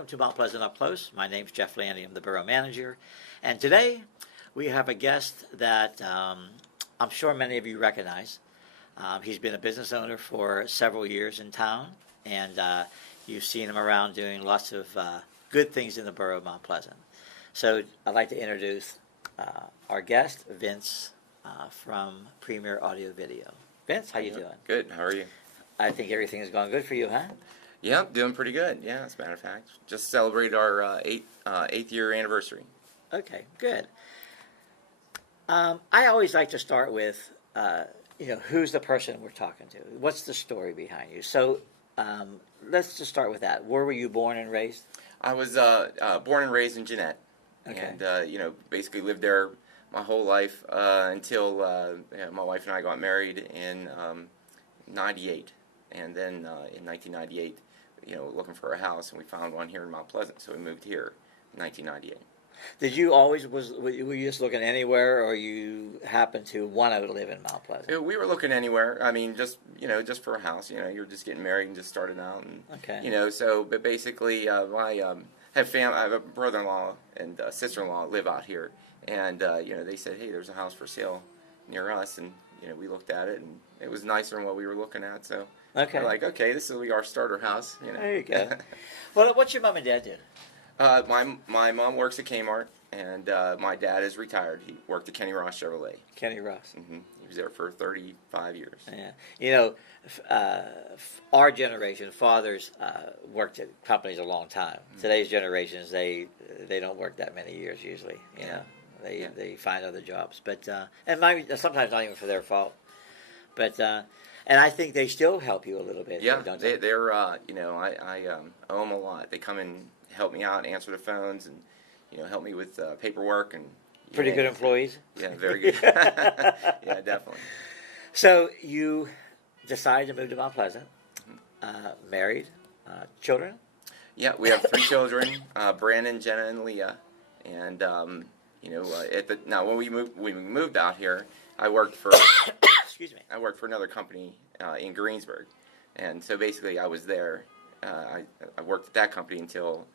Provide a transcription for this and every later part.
welcome to Mount Pleasant Up Close. My name's Jeff Landy. I'm the Borough Manager. And today we have a guest that I'm sure many of you recognize. He's been a business owner for several years in town, and you've seen him around doing lots of good things in the borough of Mount Pleasant. So I'd like to introduce our guest, Vince, from Premier Audio Video. Vince, how you doing? Good. How are you? I think everything is going good for you, huh? Yeah, doing pretty good. Yeah, as a matter of fact, just celebrated our eighth year anniversary. Okay, good. I always like to start with, who's the person we're talking to? What's the story behind you? So let's just start with that. Where were you born and raised? I was born and raised in Jeanette, Okay. and basically lived there my whole life until my wife and I got married in '98, and then in 1998. Looking for a house, and we found one here in Mount Pleasant, so we moved here in 1998. Did you always were you just looking anywhere, or you happened to want to live in Mount Pleasant? We were looking anywhere. I mean, just for a house. You're just getting married and just started out, and Okay. But basically, I have I have a brother-in-law and a sister-in-law live out here, and they said, hey, there's a house for sale near us, and we looked at it, and it was nicer than what we were looking at, so. Okay. We're like, okay, this will be our starter house. There you go. Well, what's your mom and dad do? My mom works at Kmart, and my dad is retired. He worked at Kenny Ross Chevrolet. Kenny Ross. He was there for 35 years. Yeah. Our generation, fathers worked at companies a long time. Today's generations, they don't work that many years usually. They find other jobs, but sometimes not even for their fault. But and I think they still help you a little bit. Yeah, don't they? they're I owe them a lot. They come and help me out, answer the phones, and help me with paperwork and. Pretty good employees. Yeah, very good. Yeah, definitely. So you decided to move to Mount Pleasant, married, children? Yeah, we have 3 children: Brandon, Jenna, and Leah. And now when we moved out here, I worked for. Excuse me. I worked for another company in Greensburg, and so basically I was there. I worked at that company until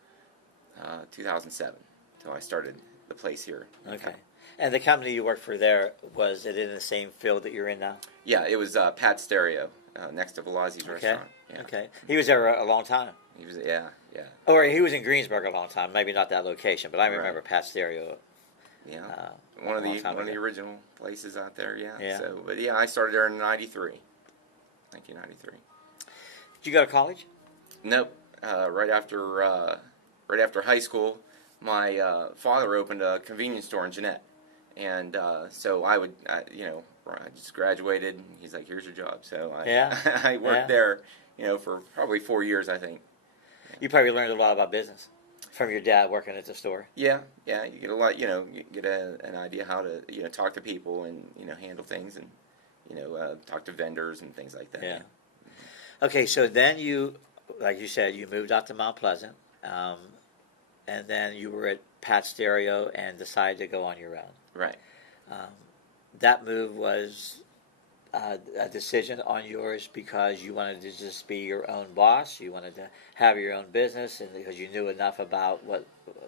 2007, until I started the place here. Okay. And the company you worked for there, was it in the same field that you're in now? Yeah, it was Pat Stereo, next to Velazzi's restaurant. Yeah. Okay. He was there a long time. He was, yeah. Or he was in Greensburg a long time. Maybe not that location, but I remember Pat Stereo. Yeah. One of the original places out there. Yeah. Yeah. So, but yeah, I started there in 1993. Did you go to college? Nope. Right after high school, my father opened a convenience store in Jeanette, and so I just graduated. He's like, "Here's your job." So I worked there, for probably 4 years, I think. You probably learned a lot about business from your dad working at the store. Yeah. You get a lot. You get an idea how to talk to people and handle things and talk to vendors and things like that. Yeah. Okay, so then you, like you said, you moved out to Mount Pleasant, and then you were at Pat Stereo and decided to go on your own. Right. That move was a decision on yours because you wanted to just be your own boss. You wanted to have your own business, and because you knew enough about what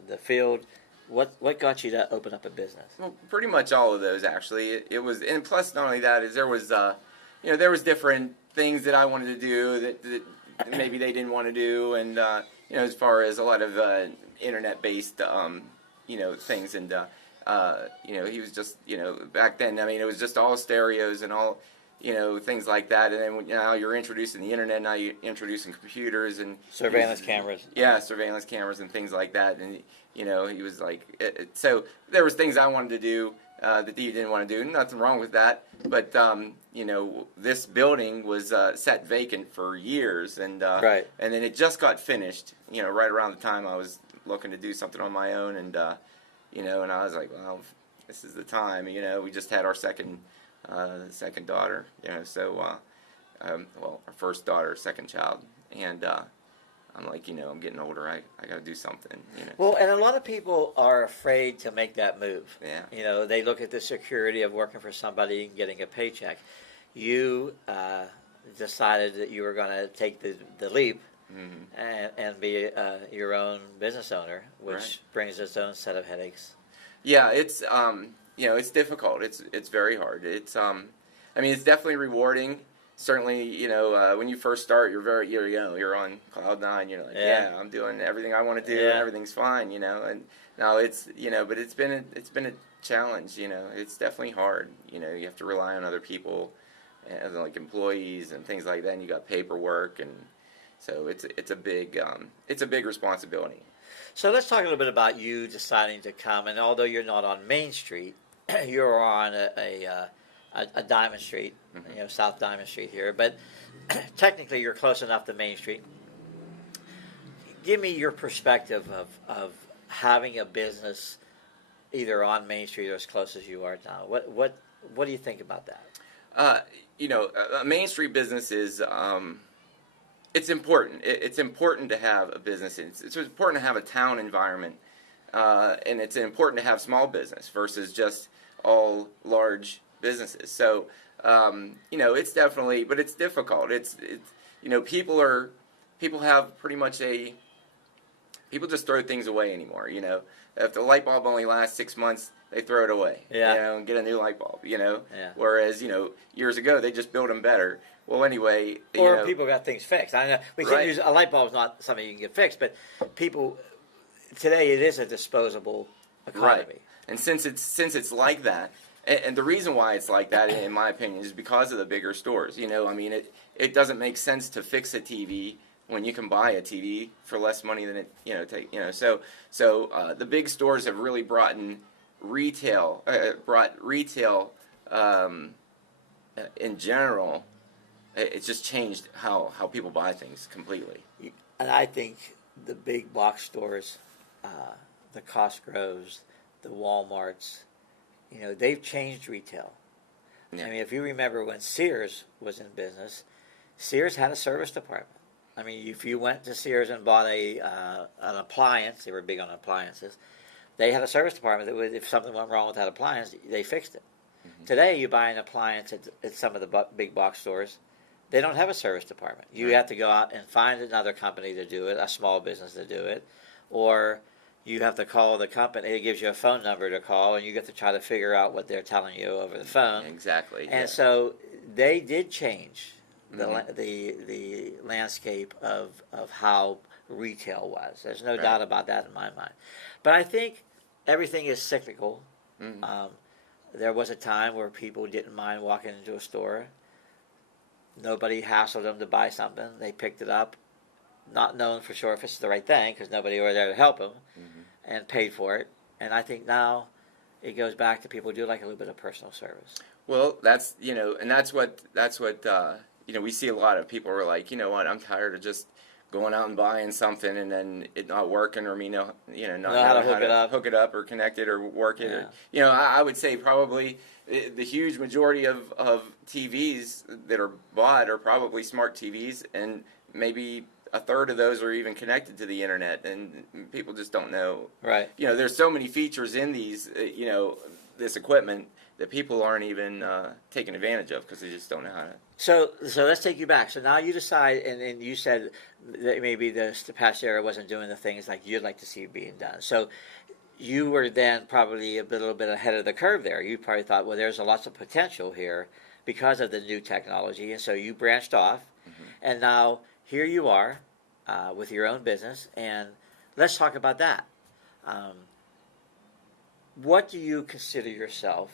the field. What got you to open up a business? Well, pretty much all of those actually. It was, and plus not only that is there was there was different things that I wanted to do that maybe they didn't want to do, and as far as a lot of internet-based things, and he was just back then. I mean, it was just all stereos and all things like that, and then now you're introducing the internet. Now you're introducing computers and Surveillance cameras. Yeah, surveillance cameras and things like that, and he was like, so there was things I wanted to do that he didn't want to do. Nothing wrong with that, but this building was sat vacant for years, and Right. and then it just got finished. Right around the time I was looking to do something on my own, and and I was like, well, this is the time. We just had our second daughter. Our first daughter, second child, and I'm like, I'm getting older. I got to do something. Well, and a lot of people are afraid to make that move. Yeah. They look at the security of working for somebody and getting a paycheck. You decided that you were going to take the leap and be your own business owner, which Right. brings its own set of headaches. Yeah, it's it's difficult. It's very hard. I mean, it's definitely rewarding. Certainly, when you first start, you're on cloud nine. You're like, Yeah. yeah, I'm doing everything I want to do, and Yeah. everything's fine. And now it's but it's been a challenge. It's definitely hard. You have to rely on other people, and like employees and things like that. And you got paperwork, and so it's a big responsibility. So let's talk a little bit about you deciding to come. And although you're not on Main Street, you're on a Diamond Street, South Diamond Street here. But technically, you're close enough to Main Street. Give me your perspective of having a business either on Main Street or as close as you are now. What do you think about that? A Main Street business is it's important. It's important to have a business. It's important to have a town environment, and it's important to have small business versus just all large businesses. So, it's definitely, but it's difficult. People have pretty much people just throw things away anymore. If the light bulb only lasts 6 months, they throw it away. Yeah. And get a new light bulb. Yeah. Whereas years ago they just built them better. Well, anyway, Or people got things fixed. I know we can't Right. use a light bulb is not something you can get fixed, but people today it is a disposable economy. Right. And since it's like that, and the reason why it's like that, in my opinion, is because of the bigger stores. I mean, it doesn't make sense to fix a TV when you can buy a TV for less money than it So the big stores have really brought retail in general. It's just changed how people buy things completely. And I think the big box stores, the Costco's, the Walmarts, they've changed retail. Yeah. I mean, if you remember when Sears was in business, Sears had a service department. I mean, if you went to Sears and bought an appliance, they were big on appliances. They had a service department that would, if something went wrong with that appliance, they fixed it. Mm-hmm. Today, you buy an appliance at some of the big box stores. They don't have a service department. You have to go out and find another company to do it, a small business to do it, or you have to call the company. It gives you a phone number to call, and you get to try to figure out what they're telling you over the phone. Exactly. And so they did change the landscape of how retail was. There's no doubt about that in my mind. But I think everything is cyclical. Mm-hmm. There was a time where people didn't mind walking into a store. Nobody hassled them to buy something. They picked it up, not knowing for sure if it's the right thing because nobody was there to help them, and paid for it. And I think now it goes back to people do like a little bit of personal service. Well, that's and that's what we see a lot of people are like, what, I'm tired of just going out and buying something and then it not working, or not know how to hook it up or connect it or work it. Yeah. Or, I would say probably the huge majority of TVs that are bought are probably smart TVs, and maybe a third of those are even connected to the internet, and people just don't know. Right. There's so many features in these, this equipment that people aren't even taking advantage of because they just don't know how to. So let's take you back. So now you decide, and you said that maybe the past era wasn't doing the things like you'd like to see being done. So you were then probably a little bit ahead of the curve there. You probably thought, well, there's lots of potential here because of the new technology, and so you branched off, and now here you are with your own business, and let's talk about that. What do you consider yourself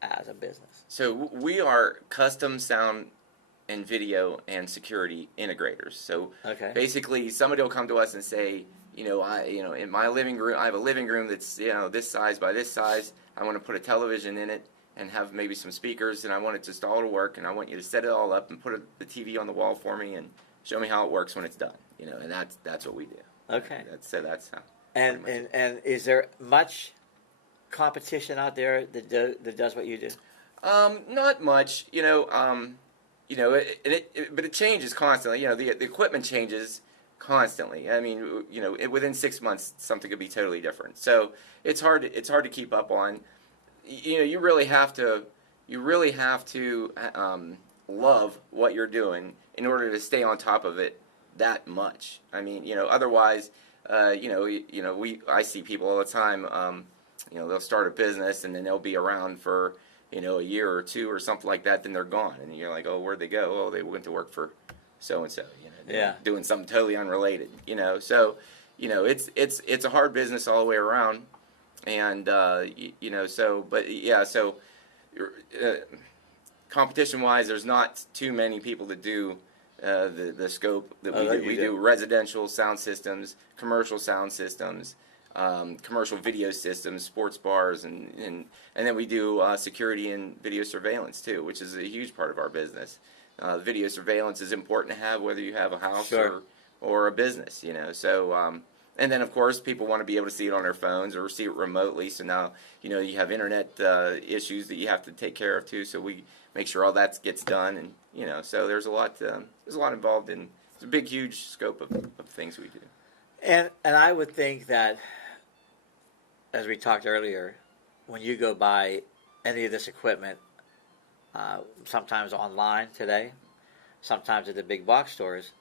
as a business? So we are custom sound and video and security integrators. So basically, somebody will come to us and say, in my living room, I have a living room that's this size by this size. I want to put a television in it and have maybe some speakers, and I want it just all to work. And I want you to set it all up and put the TV on the wall for me and show me how it works when it's done. And that's what we do. Okay. That's how. And is there much competition out there that does what you do? Not much. But it changes constantly. The equipment changes constantly. I mean, within 6 months, something could be totally different. So it's hard to keep up on. You really have to love what you're doing in order to stay on top of it that much. I mean, otherwise, I see people all the time. They'll start a business and then they'll be around for a year or two or something like that. Then they're gone, and you're like, oh, where'd they go? Oh, they went to work for so and so. Yeah. Doing something totally unrelated. So, it's a hard business all the way around, and so. Competition-wise, there's not too many people that do the scope that we do. We do residential sound systems, commercial sound systems, commercial video systems, sports bars, and then we do security and video surveillance too, which is a huge part of our business. Video surveillance is important to have whether you have a house or a business, So and then of course people want to be able to see it on their phones or see it remotely. So now you have internet issues that you have to take care of too. So we make sure all that gets done, and so there's a lot involved in. It's a big, huge scope of things we do. And I would think that, as we talked earlier, when you go buy any of this equipment, sometimes online today, sometimes at the big box stores,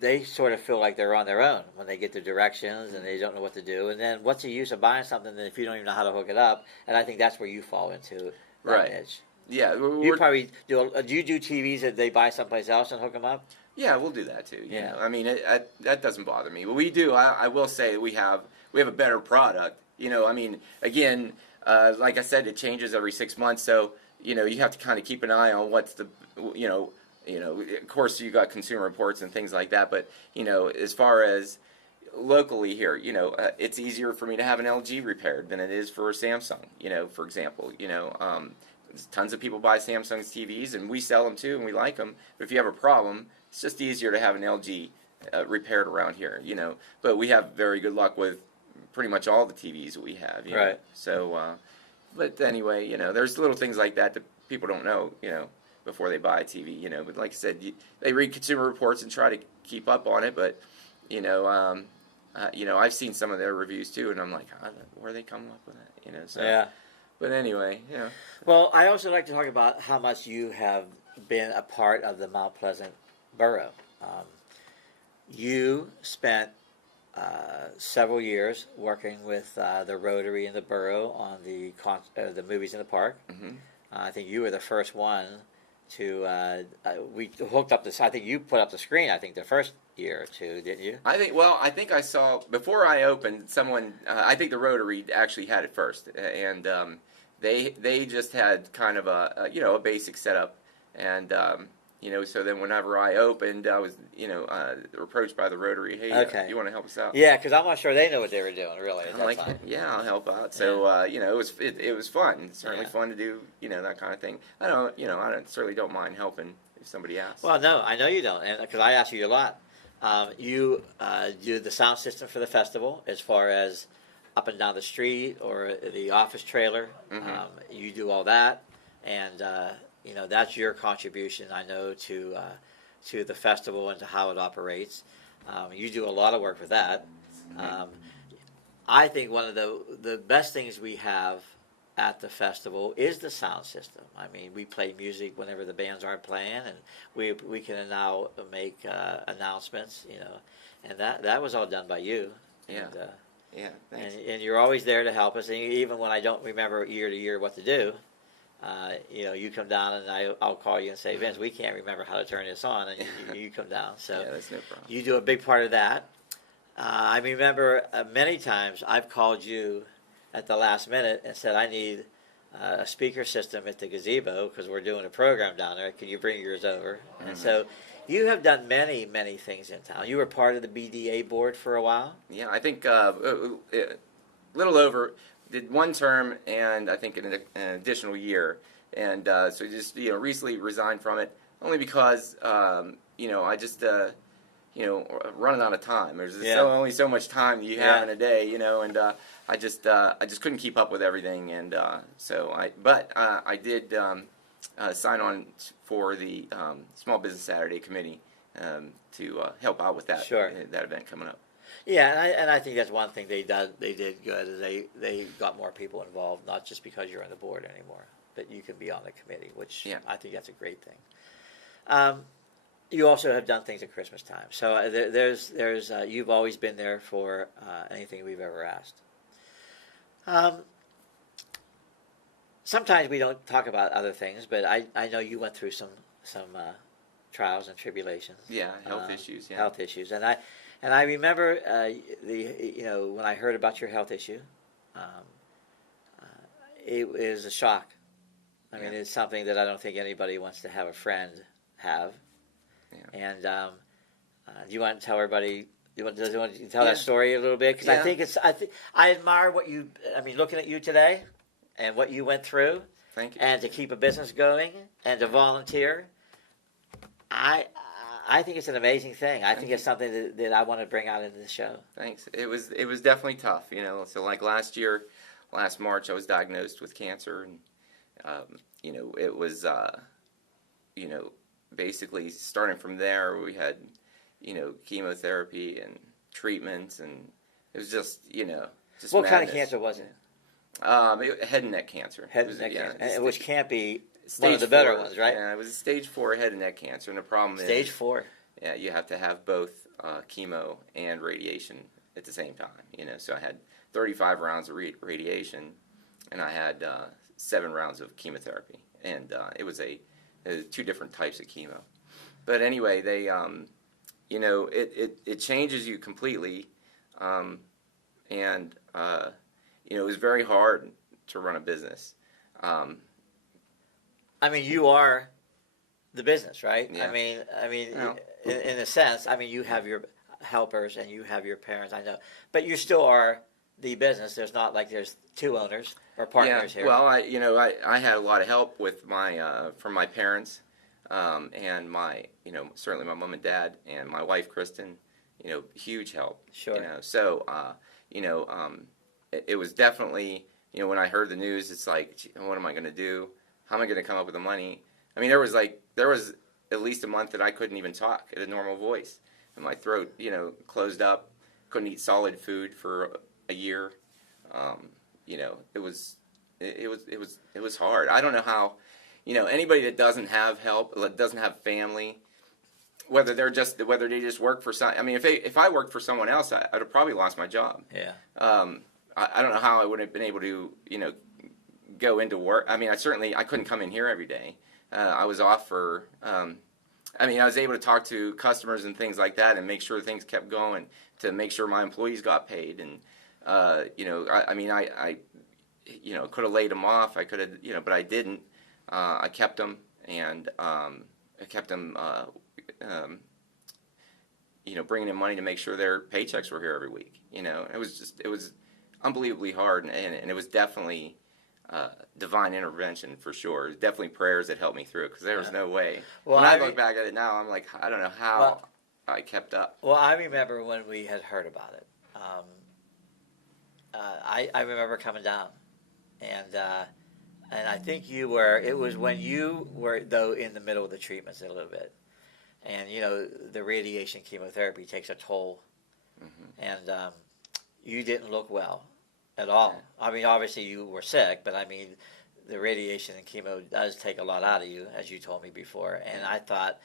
they sort of feel like they're on their own when they get the directions and they don't know what to do. And then what's the use of buying something if you don't even know how to hook it up? And I think that's where you fall into that niche. Yeah, you probably do. Do you do TVs that they buy someplace else and hook them up? Yeah, we'll do that too. You know? I mean, that doesn't bother me. But we do. I will say we have a better product. I mean, again, like I said, it changes every 6 months. So you have to kind of keep an eye on what's the of course you got consumer reports and things like that. But as far as locally here, it's easier for me to have an LG repaired than it is for a Samsung. For example, tons of people buy Samsung's TVs, and we sell them too, and we like them. But if you have a problem, it's just easier to have an LG repaired around here, But we have very good luck with pretty much all the TVs that we have, right? So, but anyway, there's little things like that people don't know, before they buy a TV, But like I said, they read consumer reports and try to keep up on it. But, I've seen some of their reviews too, and I'm like, where are they coming up with that, So. Yeah. But anyway, Well, I also like to talk about how much you have been a part of the Mount Pleasant Borough. You spent several years working with the Rotary in the borough on the movies in the park. Mm-hmm. I think you were the first one to. We hooked up this. I think you put up the screen. I think the first year or two, didn't you? I think I saw before I opened. Someone. I think the Rotary actually had it first, and they just had kind of a basic setup, and so then whenever I opened, I was approached by the Rotary. Hey, you want to help us out? Yeah, because I'm not sure they know what they were doing really at that time. Yeah, I'll help out. So it was fun. It's certainly fun to do that kind of thing. I certainly don't mind helping if somebody asks. Well, no, I know you don't, and because I ask you a lot. You do the sound system for the festival as far as up and down the street or the office trailer. Mm-hmm. You do all that, and that's your contribution. I know to the festival and to how it operates. You do a lot of work with that. I think one of the best things we have at the festival is the sound system. I mean, we play music whenever the bands aren't playing, and we can now make announcements. And that was all done by you. Yeah. And, thanks. And you're always there to help us. And even when I don't remember year to year what to do, you come down and I'll call you and say, Vince, we can't remember how to turn this on, and you come down. So that's no problem. You do a big part of that. I remember many times I've called you at the last minute and said, I need a speaker system at the gazebo because we're doing a program down there. Can you bring yours over? Mm-hmm. And so you have done many, many things in town. You were part of the BDA board for a while? Yeah, I think a little over, did one term and I think an additional year. And so just, recently resigned from it only because, I just, running out of time. There's only so much time you have in a day, and I just couldn't keep up with everything. And I did sign on for the Small Business Saturday Committee to help out with that that event coming up. Yeah, and I think that's one thing they did good is they got more people involved, not just because you're on the board anymore, but you can be on the committee, which I think that's a great thing. you also have done things at Christmas time. So there's you've always been there for anything we've ever asked. Um, Sometimes we don't talk about other things, but I know you went through some trials and tribulations. Yeah, health issues. Yeah. Health issues, and I remember when I heard about your health issue, um, it was a shock. I mean, it's something that I don't think anybody wants to have a friend have. Yeah. And do you want to tell everybody? Does you want to tell that story a little bit? Because I think I admire what you. I mean, looking at you today, and what you went through. Thank you. And to keep a business going and to volunteer, I think it's an amazing thing. I think it's something that I want to bring out into the show. Thanks. It was definitely tough. So like last March, I was diagnosed with cancer, and it was basically starting from there. We had chemotherapy and treatments, and it was just what madness. Kind of cancer was it? Head and neck cancer. Head and neck cancer, which can't be stage one of the better 4, ones, right? Yeah, it was a stage 4 head and neck cancer, and the problem is stage 4. Yeah, you have to have both chemo and radiation at the same time. So I had 35 rounds of radiation, and I had 7 rounds of chemotherapy, and it was 2 different types of chemo. But anyway, they it changes you completely, and it was very hard to run a business. I mean, you are the business, right? Yeah. I mean, in a sense, I mean, you have your helpers and you have your parents. I know, but you still are the business. There's not like there's 2 owners or partners here. Well, I had a lot of help with from my parents, and my certainly my mom and dad and my wife Kristen. Huge help. Sure. So it was definitely, when I heard the news, it's like, what am I going to do? How am I going to come up with the money? I mean, there was at least a month that I couldn't even talk at a normal voice, and my throat, closed up. Couldn't eat solid food for a year. It was hard. I don't know how, anybody that doesn't have help, that doesn't have family, whether they just work for some. I mean, if I worked for someone else, I'd have probably lost my job. Yeah. I don't know how I would have been able to, go into work. I mean, I couldn't come in here every day. I was off for, I was able to talk to customers and things like that and make sure things kept going, to make sure my employees got paid. And, I could have laid them off. I could have, but I didn't. I kept them, and I kept them, bringing in money to make sure their paychecks were here every week. It was unbelievably hard, and it was definitely divine intervention for sure. It was definitely prayers that helped me through it, because there was no way. Well, when I look back at it now, I'm like, I don't know how I kept up. Well, I remember when we had heard about it. I remember coming down, and I think it was when you were, though, in the middle of the treatments a little bit. And, the radiation chemotherapy takes a toll. Mm-hmm. And you didn't look well at all. Yeah. I mean, obviously you were sick, but I mean, the radiation and chemo does take a lot out of you, as you told me before. And I thought,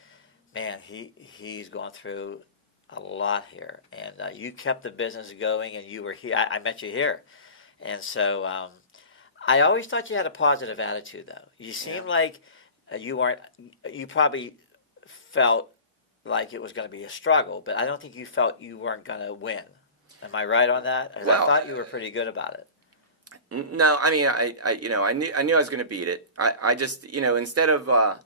man, he's gone through a lot here. And you kept the business going, and you were here. I met you here. And so I always thought you had a positive attitude, though. You seemed like you probably felt like it was going to be a struggle, but I don't think you felt you weren't going to win. Am I right on that? Well, I thought you were pretty good about it. No, I mean, I knew I was going to beat it. I just, instead of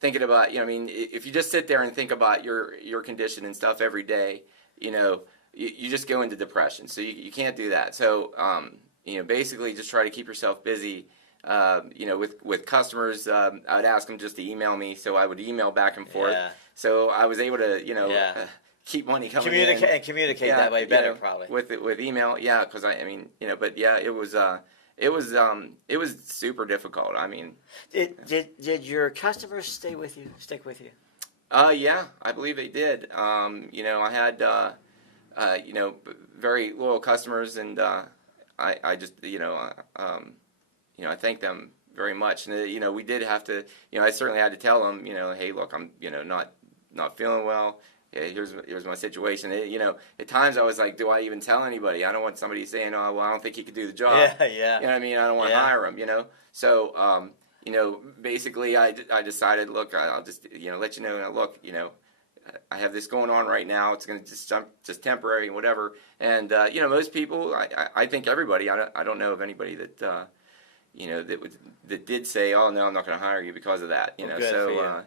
thinking about, if you just sit there and think about your condition and stuff every day, you just go into depression. So you can't do that. So, basically just try to keep yourself busy. With customers, I would ask them just to email me, so I would email back and forth. Yeah. So I was able to, keep money coming in. And communicate that way better, probably. With email, because it was super difficult. I mean, did your customers stick with you? Yeah, I believe they did. I had very loyal customers, and I just I thank them very much. And we did have to, I certainly had to tell them, hey, look, I'm not not feeling well. Yeah, here's my situation. You know, at times I was like, do I even tell anybody? I don't want somebody saying, oh, well, I don't think he could do the job. Yeah, yeah. You know what I mean? I don't want to hire him. You know, so you know, basically, I decided, look, I'll just let you know. And look, I have this going on right now. It's going to just temporary and whatever. And you know, most people, I think everybody. I don't know of anybody that that did say, "Oh no, I'm not going to hire you because of that." You know, so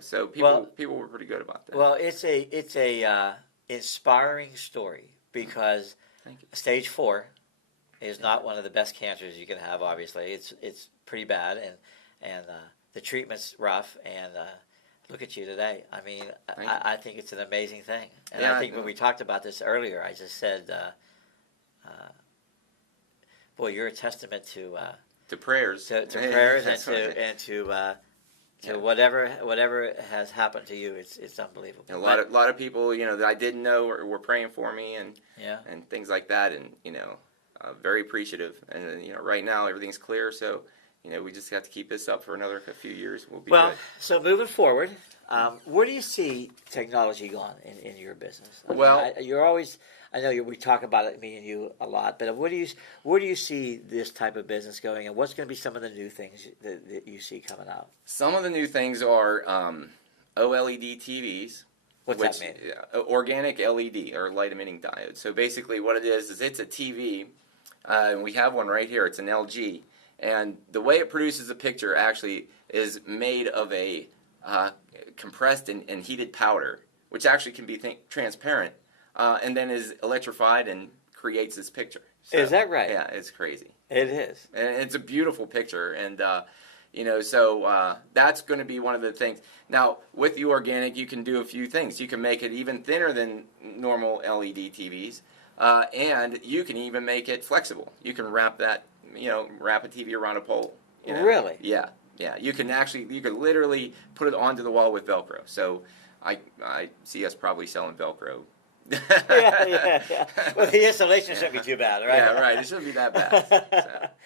so people were pretty good about that. Well, it's a inspiring story because stage 4 is not one of the best cancers you can have. Obviously, it's pretty bad, and the treatment's rough. And look at you today. I mean, I think it's an amazing thing. And I think when we talked about this earlier, I just said, boy, you're a testament to prayers, to prayers, and to whatever has happened to you. It's unbelievable. And a lot of people, that I didn't know were praying for me and things like that, and very appreciative. And right now everything's clear, so we just have to keep this up for a few years. We'll be good. So moving forward, where do you see technology going in your business? You're always. I know we talk about it, me and you, a lot. But where do you see this type of business going, and what's going to be some of the new things that you see coming out? Some of the new things are OLED TVs. What's that mean? Organic LED, or light emitting diode. So basically, what it is it's a TV, and we have one right here. It's an LG, and the way it produces a picture actually is made of a compressed and heated powder, which actually can be transparent. And then is electrified and creates this picture. So, is that right? Yeah, it's crazy. It is. And it's a beautiful picture. And, so that's going to be one of the things. Now, with the organic, you can do a few things. You can make it even thinner than normal LED TVs. And you can even make it flexible. You can wrap a TV around a pole. Really? Yeah. Yeah. You can literally put it onto the wall with Velcro. So I see us probably selling Velcro. yeah. Well, the installation shouldn't be too bad, right? Yeah, right. It shouldn't be that bad. So,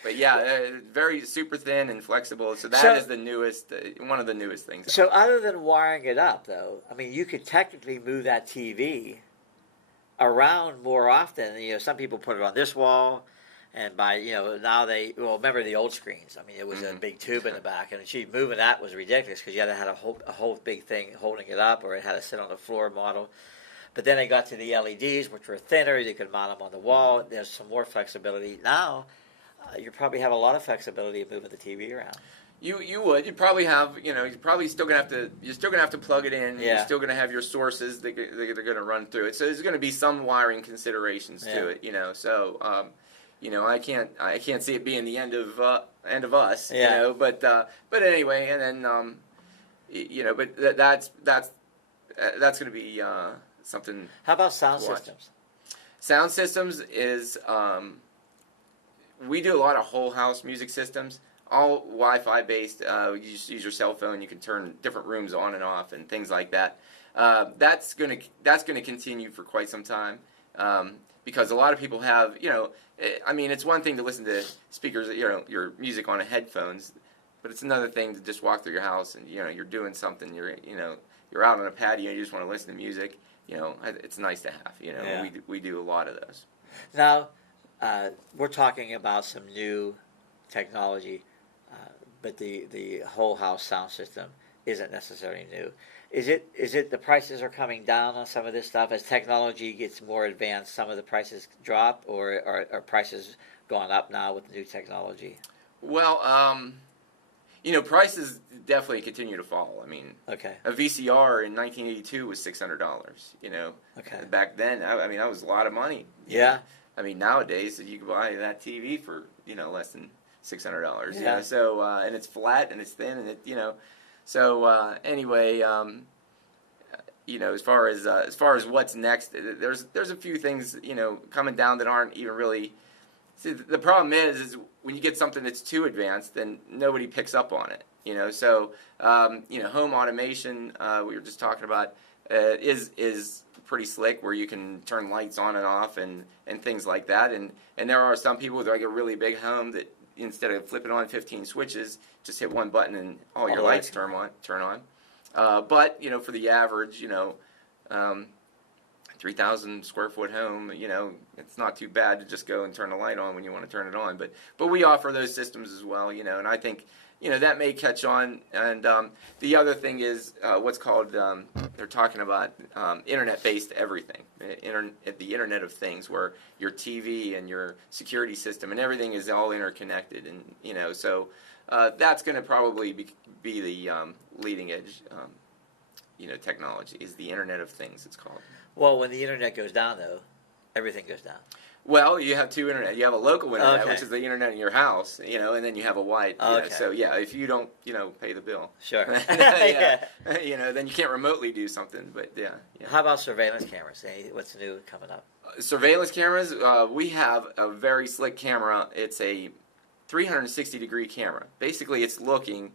but yeah, very super thin and flexible. So that is the newest, one of the newest things. So other than wiring it up, though, I mean, you could technically move that TV around more often. Some people put it on this wall, and now remember the old screens. I mean, it was a big tube in the back, and moving that was ridiculous because you had to have a whole big thing holding it up, or it had to sit on the floor model. But then they got to the LEDs, which were thinner. You could mount them on the wall. There's some more flexibility. Now, you probably have a lot of flexibility of moving the TV around. You would. You'd probably have, you're probably still going to have to plug it in. Yeah. You're still going to have your sources that they're going to run through it. So there's going to be some wiring considerations to it, So, I can't see it being the end of us, but anyway, and then, but that's going to be, something. How about sound systems? Sound systems is we do a lot of whole house music systems, all Wi-Fi based. You just use your cell phone. You can turn different rooms on and off and things like that. That's gonna continue for quite some time because a lot of people have I mean, it's one thing to listen to speakers, your music on headphones, but it's another thing to just walk through your house and you're doing something. You're out on a patio. You just want to listen to music. It's nice to have. We do a lot of those. Now, we're talking about some new technology, but the whole house sound system isn't necessarily new. Is it the prices are coming down on some of this stuff as technology gets more advanced? Some of the prices drop, or are prices going up now with new technology? Well, prices definitely continue to fall. I mean, a VCR in 1982 was $600. Back then, I mean, that was a lot of money. Yeah. I mean, nowadays you can buy that TV for less than $600. Yeah. So and it's flat and it's thin and it So anyway, as far as what's next, there's a few things coming down that aren't even really. See, the problem is when you get something that's too advanced, then nobody picks up on it. So home automation we were just talking about is pretty slick, where you can turn lights on and off and things like that. And there are some people with like a really big home that instead of flipping on 15 switches, just hit one button and all your lights turn on. But for the average, 3,000 square foot home, it's not too bad to just go and turn the light on when you want to turn it on. But we offer those systems as well, and I think, that may catch on. And the other thing is what's called, they're talking about internet-based everything, the Internet of Things, where your TV and your security system and everything is all interconnected. And, so that's going to probably be the leading edge, technology, is the Internet of Things, it's called. Well, when the internet goes down, though, everything goes down. Well, you have two internet. You have a local internet, Okay. which is the internet in your house, and then you have a wide. Okay. So yeah, if you don't, pay the bill, Sure. yeah, then you can't remotely do something. But yeah. How about surveillance cameras? What's new coming up? Surveillance cameras. We have a very slick camera. It's a 360-degree camera. Basically, it's looking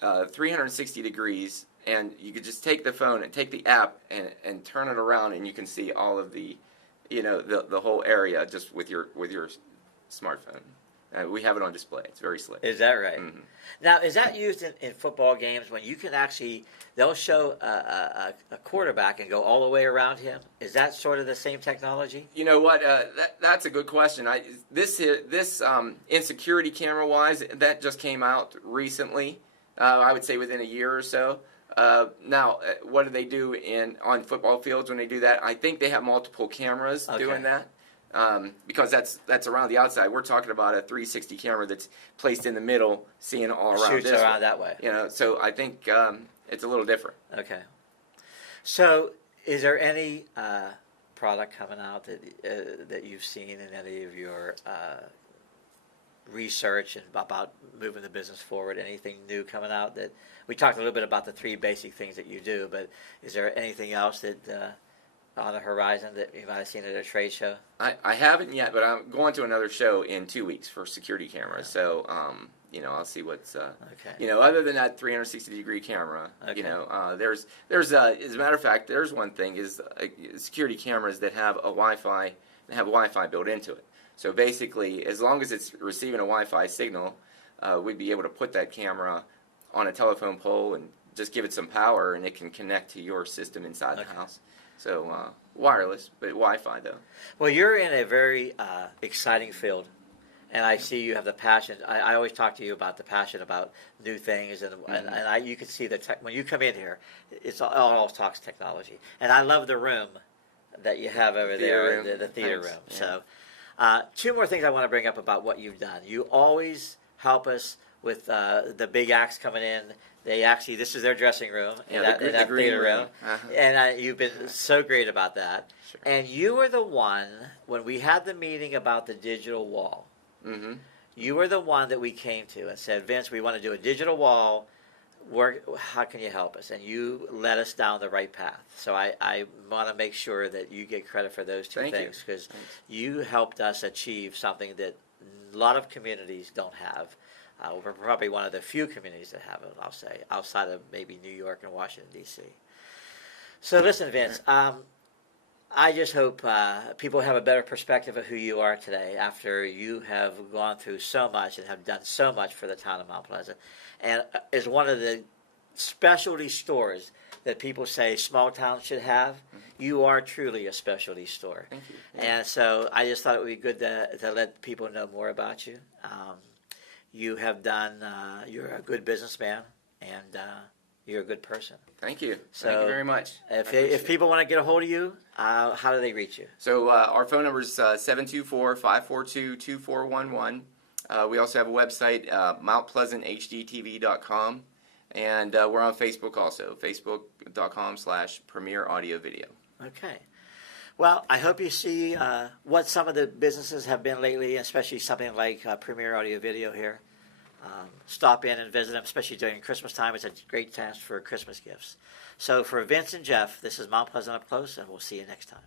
360 degrees, and you could just take the phone and take the app and turn it around, and you can see all of the the whole area just with your smartphone. We have it on display. It's very slick. Is that right? Mm-hmm. Now, is that used in football games when you can actually, they'll show a quarterback and go all the way around him? Is that sort of the same technology? You know what? That's a good question. This insecurity camera wise, that just came out recently. I would say within a year or so. Now, what do they do on football fields when they do that? I think they have multiple cameras doing that, because that's around the outside. We're talking about a 360 camera that's placed in the middle, seeing all around. Shoots this around way. that way. So I think it's a little different. Okay. So, is there any product coming out that you've seen in any of your research and about moving the business forward? Anything new coming out? That we talked a little bit about the three basic things that you do, but is there anything else that on the horizon that you might have seen at a trade show? I haven't yet, but I'm going to another show in 2 weeks for security cameras. So I'll see what's okay. Other than that 360-degree camera. Okay. There's as a matter of fact, there's one thing is security cameras that have Wi-Fi built into it. So basically, as long as it's receiving a Wi-Fi signal, we'd be able to put that camera on a telephone pole and just give it some power, and it can connect to your system inside the house. So wireless, but Wi-Fi though. Well, you're in a very exciting field, and I see you have the passion. I always talk to you about the passion about new things, and you can see when you come in here, it's all talks technology. And I love the room that you have over there, the theater room. Yeah. So. Two more things I want to bring up about what you've done. You always help us with the big acts coming in. This is their dressing room in that theater room. Uh-huh. And you've been so great about that. Sure. And you were the one, when we had the meeting about the digital wall, Mm-hmm. you were the one that we came to and said, Vince, we want to do a digital wall. How can you help us? And you led us down the right path. So I want to make sure that you get credit for those two things, because you helped us achieve something that a lot of communities don't have. We're probably one of the few communities that have it, I'll say, outside of maybe New York and Washington, D.C. So listen, Vince, I just hope people have a better perspective of who you are today after you have gone through so much and have done so much for the town of Mount Pleasant. And is one of the specialty stores that people say small towns should have. Mm-hmm. You are truly a specialty store. Thank you. Yeah. And so I just thought it would be good to let people know more about you. You have done, you're a good businessman, and you're a good person. Thank you. So Thank you very much. If people want to get a hold of you, how do they reach you? So our phone number is 724-542-2411. We also have a website, mountpleasanthdtv.com, and we're on Facebook also, facebook.com/Premier Audio Video. Okay. Well, I hope you see what some of the businesses have been lately, especially something like Premier Audio Video here. Stop in and visit them, especially during Christmas time. It's a great chance for Christmas gifts. So for Vince and Jeff, this is Mount Pleasant Up Close, and we'll see you next time.